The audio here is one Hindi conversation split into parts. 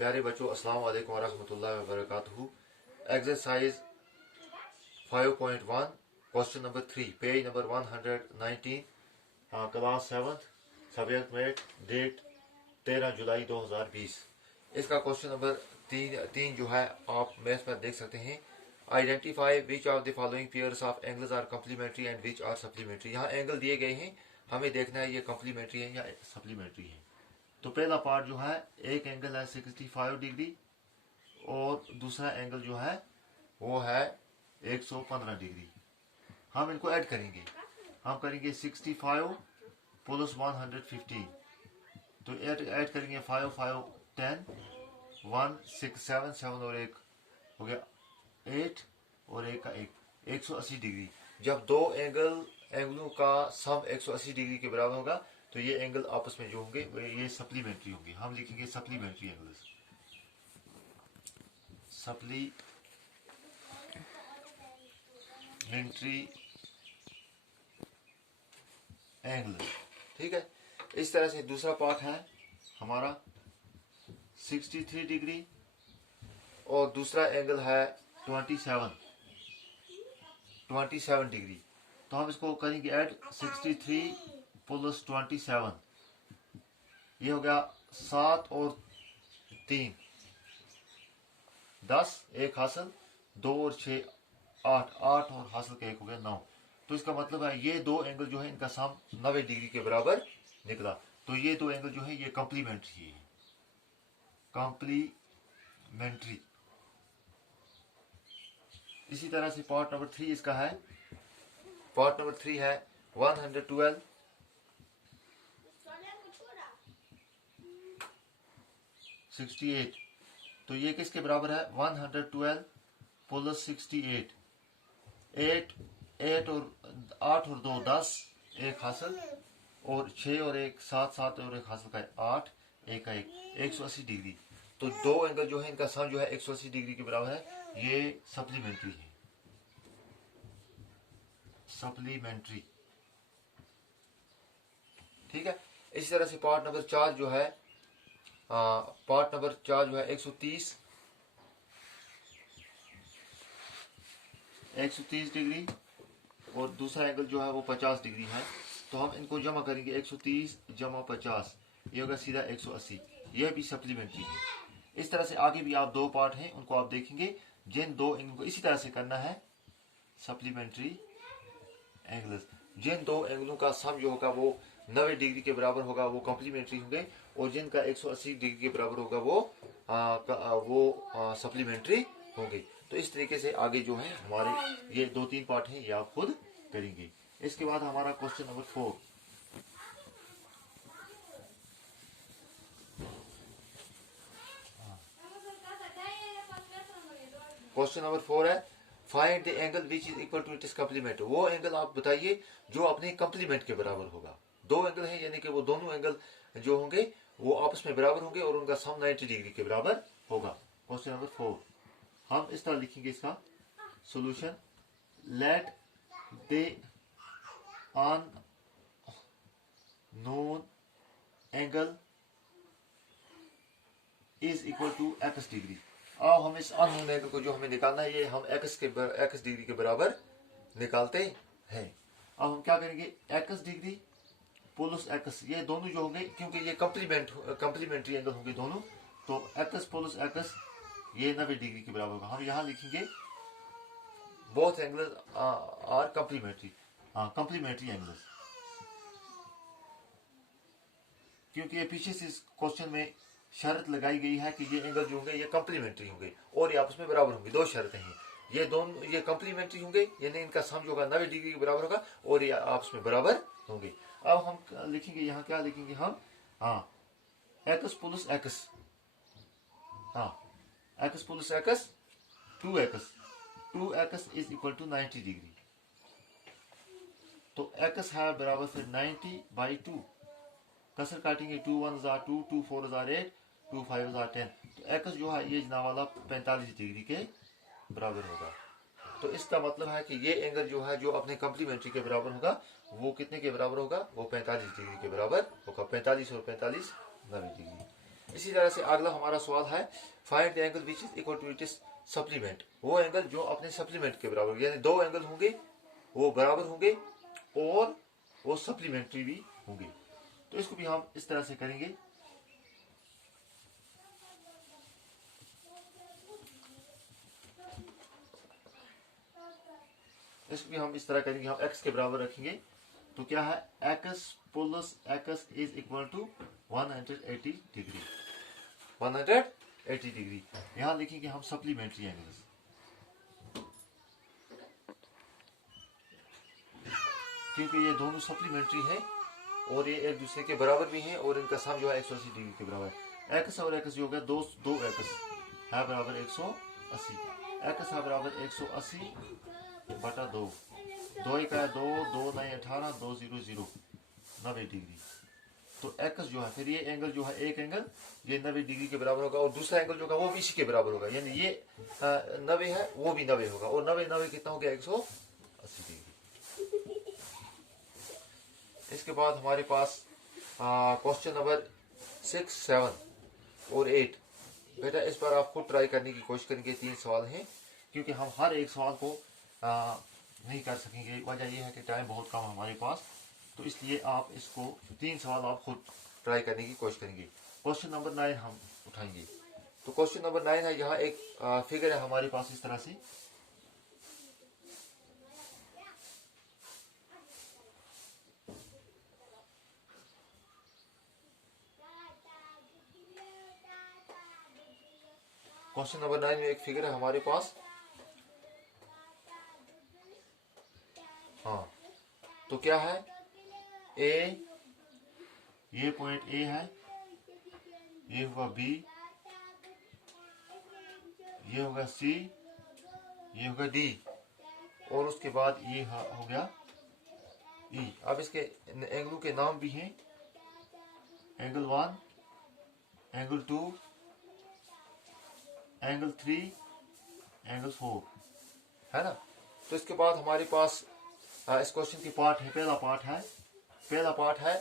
प्यारे बच्चों, अस्सलाम वालेकुम वरहमतुल्लाहि वबरकातुहू। Exercise 5.1 question number 3 page number 119, class 7 subject math, date 13 जुलाई 2020। इसका क्वेश्चन नंबर तीन जो है आप मैथ पर देख सकते हैं। Identify which of the following pairs of angles are complementary and which are supplementary. यहाँ एंगल दिए गए हैं, हमें देखना है ये कम्प्लीमेंट्री है या सप्लीमेंट्री है। तो पहला पार्ट जो है, एक एंगल है 65 डिग्री और दूसरा एंगल जो है वो है 115 डिग्री। हम इनको ऐड करेंगे, हम करेंगे 65 प्लस 115। तो ऐड करेंगे 5 5 10 1 6 7 7 और एक हो गया 8 और एक का 180 डिग्री। जब दो एंगलों का सम 180 डिग्री के बराबर होगा तो ये एंगल आपस में जो होंगे ये सप्लीमेंट्री होंगे। हम लिखेंगे सप्लीमेंट्री एंगल्स, सप्लीमेंट्री एंगल्स। ठीक है। इस तरह से दूसरा पार्ट है हमारा 63 डिग्री और दूसरा एंगल है 27 डिग्री। तो हम इसको करेंगे ऐड 63 प्लस 27, ये हो गया 7 और 3 10, एक हासिल 2 और 6 8 8 और हासिल का एक हो गया 9। तो इसका मतलब है ये दो एंगल जो है इनका सम 90 डिग्री के बराबर निकला। तो ये दो एंगल जो है ये कॉम्प्लीमेंट्री है, कॉम्प्लीमेंट्री। इसी तरह से पार्ट नंबर 3 इसका है, पार्ट नंबर 3 है 112 68। तो ये किसके बराबर है 112 प्लस 68, 8 और 8 और 2 10, एक हासिल और 6 और एक 7 7 और एक हासिल का 8, एक का 180 डिग्री। तो दो एंगल जो है इनका सम जो है 180 डिग्री के बराबर है, ये सप्लीमेंट्री है, सप्लीमेंट्री। ठीक है। इसी तरह से पार्ट नंबर 4 जो है, पार्ट नंबर 4 जो है 130 डिग्री और दूसरा एंगल जो है वो 50 डिग्री है। तो हम इनको जमा करेंगे 130 जमा 50, ये होगा सीधा 180। यह भी सप्लीमेंट्री है। इस तरह से आगे भी आप दो पार्ट हैं उनको आप देखेंगे, जिन दो एंगल को इसी तरह से करना है सप्लीमेंट्री एंगल्स। जिन दो एंगलों का सम जो होगा वो 90 डिग्री के बराबर होगा वो कॉम्प्लीमेंट्री होंगे, और जिनका 180 डिग्री के बराबर होगा वो सप्लीमेंट्री होंगे। तो इस तरीके से आगे जो है हमारे ये 2-3 पार्ट हैं ये आप खुद करेंगे। इसके बाद हमारा क्वेश्चन नंबर 4, क्वेश्चन नंबर 4 है find the angle which is equal to its complement. वो एंगल आप बताइए जो अपने कॉम्प्लीमेंट के बराबर होगा। दो एंगल हैं यानी कि वो दोनों एंगल जो होंगे वो आपस में बराबर होंगे और उनका सम 90 डिग्री के बराबर होगा। क्वेश्चन नंबर 4 हम इस तरह लिखेंगे इसका solution. Let the unknown angle is equal to x degree. अब हम इस अननोन एंगल को जो हमें निकालना है ये हम x डिग्री के बराबर निकालते हैं। अब हम क्या करेंगे x डिग्री प्लस x, ये दोनों जो होंगे क्योंकि ये कम्प्लीमेंट्री एंगल होंगे दोनों, तो x प्लस x ये 90 डिग्री के बराबर होगा। हम यहाँ लिखेंगे both angles are complementary, complementary angles, क्योंकि ये पीछे से इस क्वेश्चन में शर्त लगाई गई है कि ये एंगल जो होंगे ये कम्प्लीमेंट्री होंगे और ये आपस में बराबर होंगे। दो शर्तें हैं, ये दोनों ये कम्प्लीमेंट्री होंगे यानी इनका सम जो होगा 90 डिग्री के बराबर होगा और ये आपस में बराबर होंगे। अब हम लिखेंगे यहाँ क्या लिखेंगे हम, x plus x, x plus x 2x is equal to 90 degree. तो x है बराबर फिर 90/2, कसर काटेंगे 2 1 2, 2 4 8, 2 5 10। तो x जो है ये जनाब वाला 45 डिग्री के बराबर होगा। तो इसका मतलब है कि ये एंगल जो है जो अपने कम्प्लीमेंट्री के बराबर होगा वो कितने के बराबर होगा, वो 45 डिग्री के बराबर होगा। 45 और 45 90 डिग्री। इसी तरह से अगला हमारा सवाल है find the angle which is equal to its supplement, वो एंगल जो अपने सप्लीमेंट के बराबर, यानी दो एंगल होंगे वो बराबर होंगे और वो सप्लीमेंट्री भी होंगे। तो इसको भी हम इस तरह से करेंगे। इसको भी हम इस तरह करेंगे, हम x के बराबर रखेंगे। तो क्या है, x plus x is equal to 180 degree, 180 degree. यहां लिखेंगे हम सप्लीमेंट्री एंगल्स, क्योंकि ये दोनों सप्लीमेंट्री हैं और ये एक दूसरे के बराबर भी हैं और इनका सम जो है 180 डिग्री के बराबर है। x और x जो हो गया दो x है बराबर 180, x है बराबर 180 बटा 2, 2 का है 2, 2 9 18, 2 0 0, 90 डिग्री। तो x जो है, फिर ये एंगल जो है एक एंगल ये 90 डिग्री के बराबर होगा और दूसरा एंगल जो होगा वो भी इसी के बराबर होगा, यानी ये 90 है वो भी 90 होगा और 90 कितना हो गया 180 डिग्री। इसके बाद हमारे पास क्वेश्चन नंबर 6, 7 और 8। बेटा इस पर आप खुद ट्राई करने की कोशिश करेंगे, 3 सवाल हैं, क्योंकि हम हर एक सवाल को नहीं कर सकेंगे। वजह यह है कि टाइम बहुत कम हमारे पास, तो इसलिए आप इसको 3 सवाल आप खुद ट्राई करने की कोशिश करेंगे। क्वेश्चन नंबर 9 हम उठाएंगे। तो क्वेश्चन नंबर 9 है, यहाँ एक फिगर है हमारे पास इस तरह से। क्वेश्चन नंबर 9 में एक फिगर है हमारे पास। हाँ, तो क्या है, ए, ये पॉइंट ए है, ये होगा बी, ये होगा सी, ये होगा डी और उसके बाद ये हो गया ई। अब इसके एंगलों के नाम भी हैं, एंगल 1, एंगल 2, एंगल 3, एंगल 4, है ना। तो इसके बाद हमारे पास इस क्वेश्चन की पार्ट है, पहला पार्ट है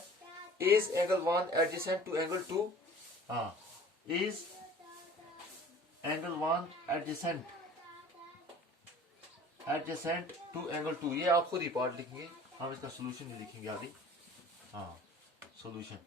is angle 1 adjacent to angle 2, is angle 1 adjacent to angle 2। ये आप खुद ही पार्ट लिखेंगे, हम इसका सोल्यूशन भी लिखेंगे आगे। सोल्यूशन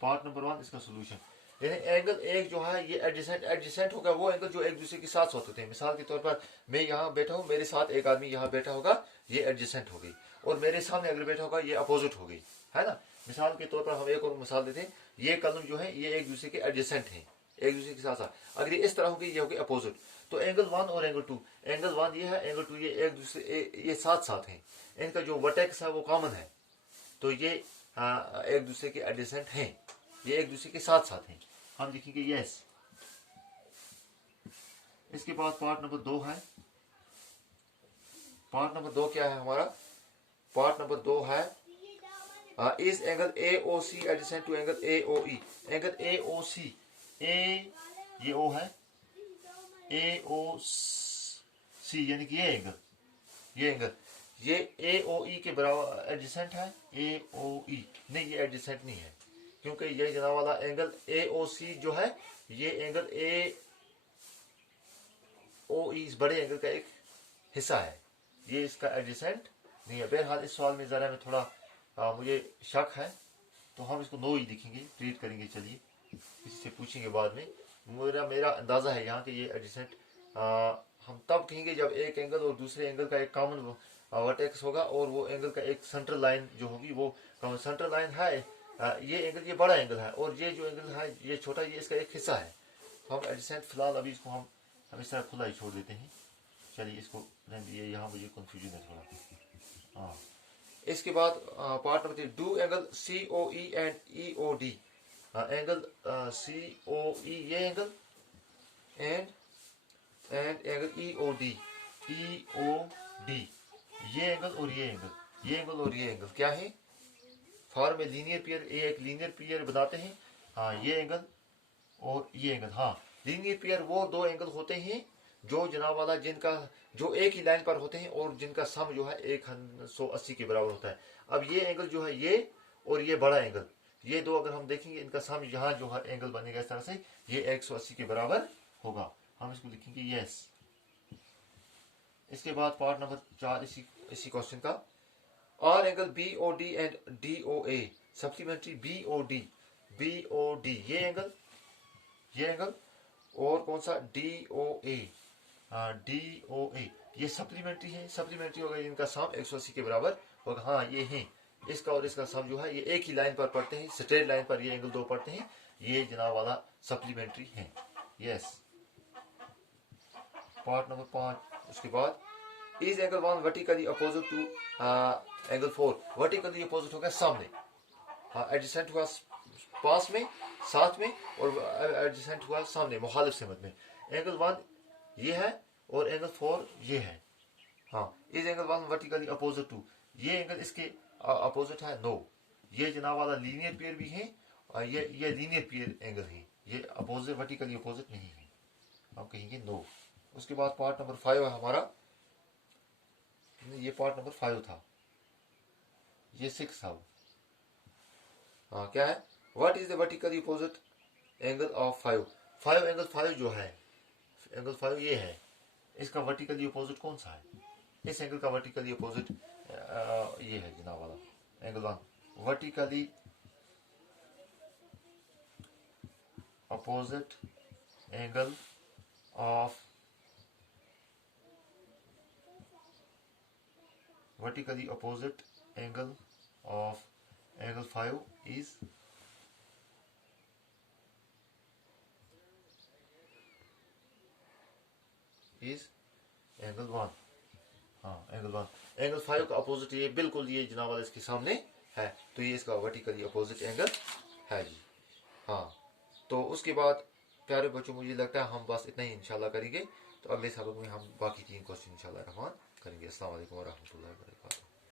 पार्ट नंबर 1 इसका सोल्यूशन, यानी एंगल एक जो है ये एडजेसेंट होगा, वो एंगल जो एक दूसरे के साथ होते थे। मिसाल के तौर पर मैं यहाँ बैठा हूँ, मेरे साथ एक आदमी यहाँ बैठा होगा, ये एडजेसेंट हो गई, और मेरे सामने अगर बैठा होगा ये अपोजिट हो गई, है ना। मिसाल के तौर पर हम एक और मिसाल देते हैं, ये कलम जो है ये एक दूसरे के एडजेसेंट है, एक दूसरे के साथ साथ। अगर ये इस तरह होगी, ये होगी अपोजिट। तो एंगल 1 और एंगल 2, एंगल 1 ये है, एंगल 2 ये एक दूसरे ये साथ साथ है, इनका जो वर्टेक्स है वो कॉमन है, तो ये एक दूसरे के एडजेसेंट हैं, ये एक दूसरे के साथ साथ हैं। हम लिखेंगे यस। इसके बाद पार्ट नंबर 2 है। पार्ट नंबर 2 क्या है हमारा, पार्ट नंबर 2 है is angle A O C adjacent to angle A O E. Angle A O C, A ये ओ है, ए ओ सी यानी कि ये एंगल ये ए ओ ई के बराबर एडजेसेंट है, ए ओ ई नहीं, ये एडजेसेंट नहीं है, क्योंकि ये जनाब वाला एंगल ए ओ सी जो है ये एंगल ए ओ ई इस बड़े एंगल का एक हिस्सा है, ये इसका एडजेसेंट नहीं है। बहरहाल इस सवाल में जरा में थोड़ा मुझे शक है, तो हम इसको नो ही लिखेंगे, ट्रीट करेंगे। चलिए किसी से पूछेंगे बाद में। मेरा अंदाजा है यहाँ कि ये एडजेसेंट हम तब कहेंगे जब एक एंगल और दूसरे एंगल का एक कॉमन वर्टेक्स होगा और वो एंगल का एक सेंट्रल लाइन जो होगी वो कॉमन सेंट्रल लाइन है। ये एंगल ये बड़ा एंगल है और ये जो एंगल है ये छोटा, ये इसका एक हिस्सा है। तो हम एडजेसेंट फिलहाल अभी इसको हम इस तरह खुला ही छोड़ देते हैं। चलिए इसको ये यहाँ मुझे कंफ्यूजन है थोड़ा। हाँ, इसके बाद part number 3, do angle C O E and E O D. Angle C O E ये angle and angle E O D, E O D ये एंगल और ये एंगल, ये एंगल और ये एंगल क्या है, फॉर्म में लीनियर पेयर, ये एक लीनियर पेयर बताते हैं। हाँ, ये एंगल और ये एंगल। हाँ, लीनियर पेयर वो दो एंगल होते हैं जो जनाब वाला जिनका जो एक ही लाइन पर होते हैं और जिनका सम जो है 180 के बराबर होता है। अब ये एंगल जो है ये और ये बड़ा एंगल, ये दो अगर हम देखेंगे इनका सम यहाँ जो है एंगल बनेगा इस तरह से, ये 180 के बराबर होगा। हम इसको लिखेंगे यस। इसके बाद पार्ट नंबर 4 इसी क्वेश्चन का, are angle B O D and D O A supplementary B O D ये एंगल और कौन सा डी ओ ए ये सप्लीमेंट्री है। सप्लीमेंट्री होगा, इनका सम 180 के बराबर होगा। हाँ ये है, इसका और इसका सम जो है ये एक ही लाइन पर पढ़ते हैं, स्ट्रेट लाइन पर ये एंगल दो पढ़ते हैं, ये जनाब वाला सप्लीमेंट्री है। यस। पार्ट नंबर 5 उसके बाद, is angle 1 vertically opposite to angle 4। Vertically opposite होगा सामने, हाँ एडजेसेंट हुआ पास में साथ में, और एडजेसेंट हुआ सामने मुखालिफ सिमत में। एंगल 1 ये है और एंगल 4 ये है। हाँ is angle 1 vertically opposite to, ये एंगल इसके अपोजिट है, नो। ये जनाब वाला लीनियर पेयर भी है और ये लीनियर पेयर एंगल है, ये अपोजिट वर्टिकली अपोजिट नहीं है, हम कहेंगे नो। उसके बाद पार्ट नंबर 5 है हमारा, ये पार्ट नंबर 5 था, ये 6 था। हाँ क्या है, what is the vertically opposite angle of 5। 5 angle 5 जो है, एंगल 5 ये है, इसका वर्टिकली अपोजिट कौन सा है? इस एंगल का वर्टिकली अपोजिट ये है जनाब वाला angle 1। Vertically opposite angle of vertically opposite angle of angle 5 is angle 1। हाँ एंगल 1, एंगल 5 का अपोजिट ये बिल्कुल ये जनाब वाला इसके सामने है, तो ये इसका वर्टिकली अपोजिट एंगल है जी। हाँ तो उसके बाद प्यारे बच्चों मुझे लगता है हम बस इतना ही इंशाल्लाह करेंगे, तो अगले सबक में हम बाकी 3 क्वेश्चन इंशाल्लाह रहमान करेंगे। अस्सलाम वालेकुम व रहमतुल्लाहि व बरकातहू।